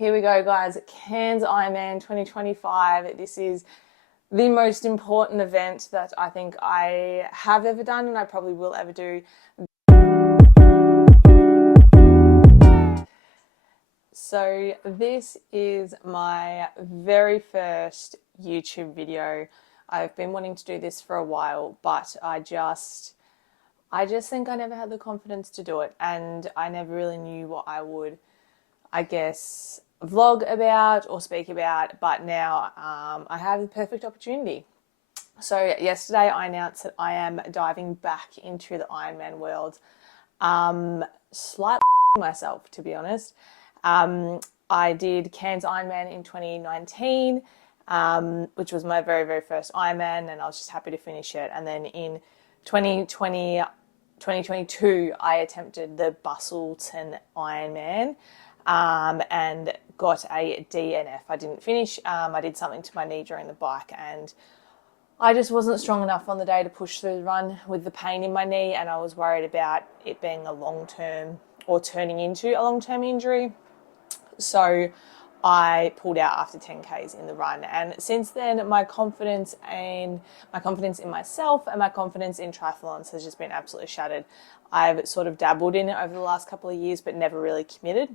Here we go, guys. Cairns Ironman 2025. This is the most important event that I think I have ever done and I probably will ever do. So this is my very first YouTube video. I've been wanting to do this for a while, but I just think I never had the confidence to do it, and I never really knew what I would, I guess, vlog about or speak about, but now I have the perfect opportunity. So yesterday I announced that I am diving back into the Ironman world. Slightly myself, to be honest. I did Cairns Ironman in 2019, which was my very, very first Ironman, and I was just happy to finish it. And then in 2022, I attempted the Bustleton Ironman and got a DNF. I didn't finish. I did something to my knee during the bike, and I just wasn't strong enough on the day to push through the run with the pain in my knee, and I was worried about it being a long-term or turning into a long-term injury. So I pulled out after 10Ks in the run, and since then my confidence in myself and my confidence in triathlons has just been absolutely shattered. I've sort of dabbled in it over the last couple of years, but never really committed.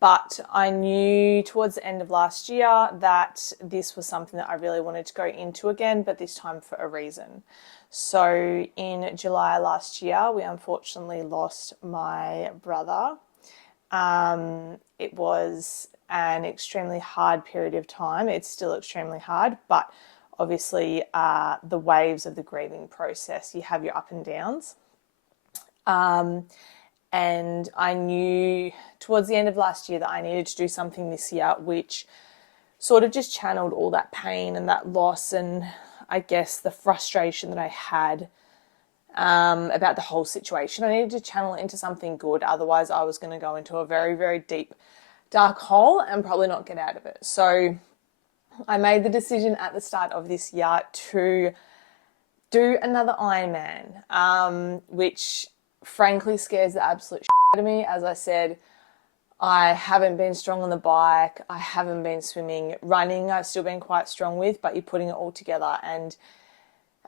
But I knew towards the end of last year that this was something that I really wanted to go into again, but this time for a reason. So in July last year, we unfortunately lost my brother. It was an extremely hard period of time. It's still extremely hard, but obviously the waves of the grieving process, you have your up and downs. And I knew towards the end of last year that I needed to do something this year which sort of just channeled all that pain and that loss and I guess the frustration that I had about the whole situation. I needed to channel it into something good. Otherwise, I was going to go into a very, very deep, dark hole and probably not get out of it. So I made the decision at the start of this year to do another Ironman, which frankly scares the absolute shit out of me. As I said, I haven't been strong on the bike. I haven't been swimming. Running, I've still been quite strong with, but you're putting it all together. And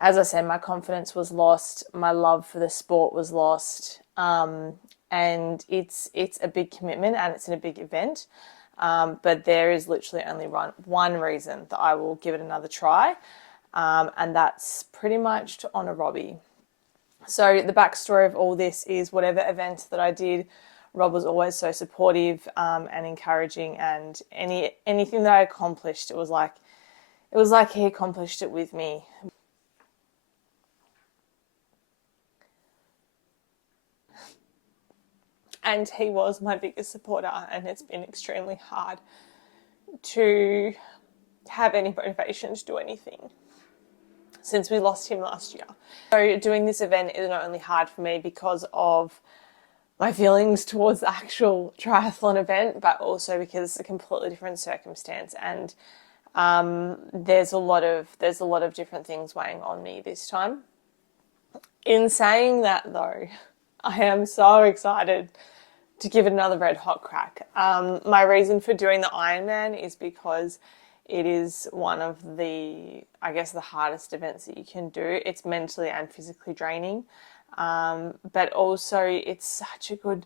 as I said, my confidence was lost. My love for the sport was lost. And it's a big commitment and it's in a big event. But there is literally only one reason that I will give it another try. And that's pretty much to honour Robbie. So the backstory of all this is whatever event that I did, Rob was always so supportive and encouraging, and anything that I accomplished, it was like he accomplished it with me. And he was my biggest supporter, and it's been extremely hard to have any motivation to do anything since we lost him last year. So doing this event is not only hard for me because of my feelings towards the actual triathlon event, but also because it's a completely different circumstance, and there's a lot of different things weighing on me this time. In saying that, though, I am so excited to give it another red hot crack. My reason for doing the Ironman is because it is one of the, I guess, the hardest events that you can do. It's mentally and physically draining, but also it's such a good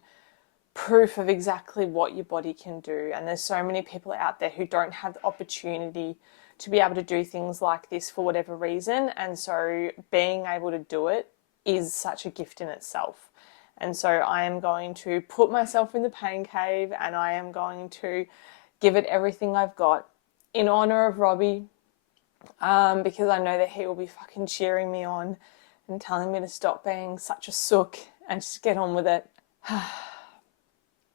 proof of exactly what your body can do. And there's so many people out there who don't have the opportunity to be able to do things like this for whatever reason. And so being able to do it is such a gift in itself. And so I am going to put myself in the pain cave and I am going to give it everything I've got in honor of Robbie, because I know that he will be fucking cheering me on and telling me to stop being such a sook and just get on with it.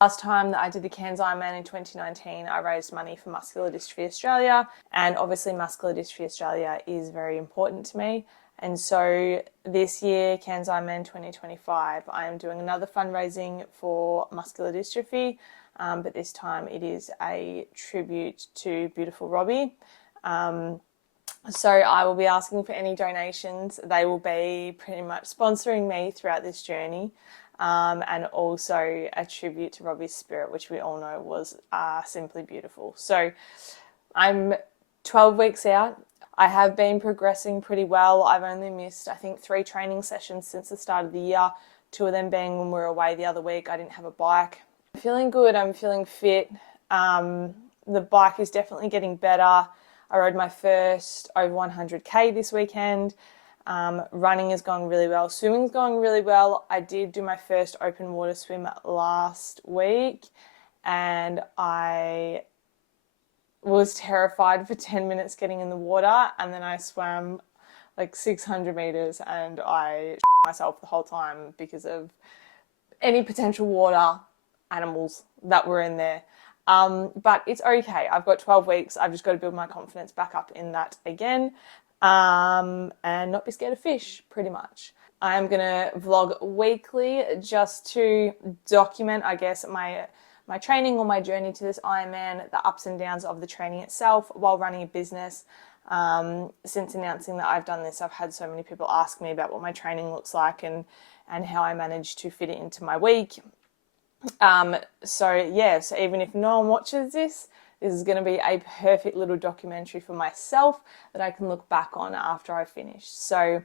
Last time that I did the Cairns Ironman in 2019, I raised money for Muscular Dystrophy Australia, and obviously Muscular Dystrophy Australia is very important to me. And so this year, Cairns Ironman 2025, I am doing another fundraising for muscular dystrophy, but this time it is a tribute to beautiful Robbie. So I will be asking for any donations. They will be pretty much sponsoring me throughout this journey. and also a tribute to Robbie's spirit, which we all know was simply beautiful. So I'm 12 weeks out. I have been progressing pretty well. I've only missed, I think, 3 training sessions since the start of the year, 2 of them being when we were away the other week. I didn't have a bike. I'm feeling good. I'm feeling fit. The bike is definitely getting better. I rode my first over 100k this weekend. Running is going really well. Swimming's going really well. I did do my first open water swim last week, and I was terrified for 10 minutes getting in the water, and then I swam like 600 meters and I myself the whole time because of any potential water animals that were in there. But it's okay. I've got 12 weeks. I've just got to build my confidence back up in that again, and not be scared of fish, pretty much. I'm going to vlog weekly just to document, I guess, my training or my journey to this Ironman, the ups and downs of the training itself while running a business. Since announcing that I've done this, I've had so many people ask me about what my training looks like and how I manage to fit it into my week. So even if no one watches this is going to be a perfect little documentary for myself that I can look back on after I finish. So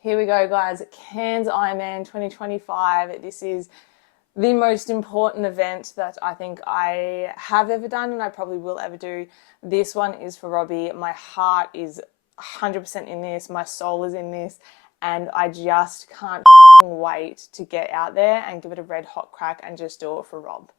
here we go, guys. Cairns Ironman 2025. This is the most important event that I think I have ever done and I probably will ever do. This one is for Robbie. My heart is 100% in this. My soul is in this. And I just can't wait to get out there and give it a red hot crack and just do it for Rob.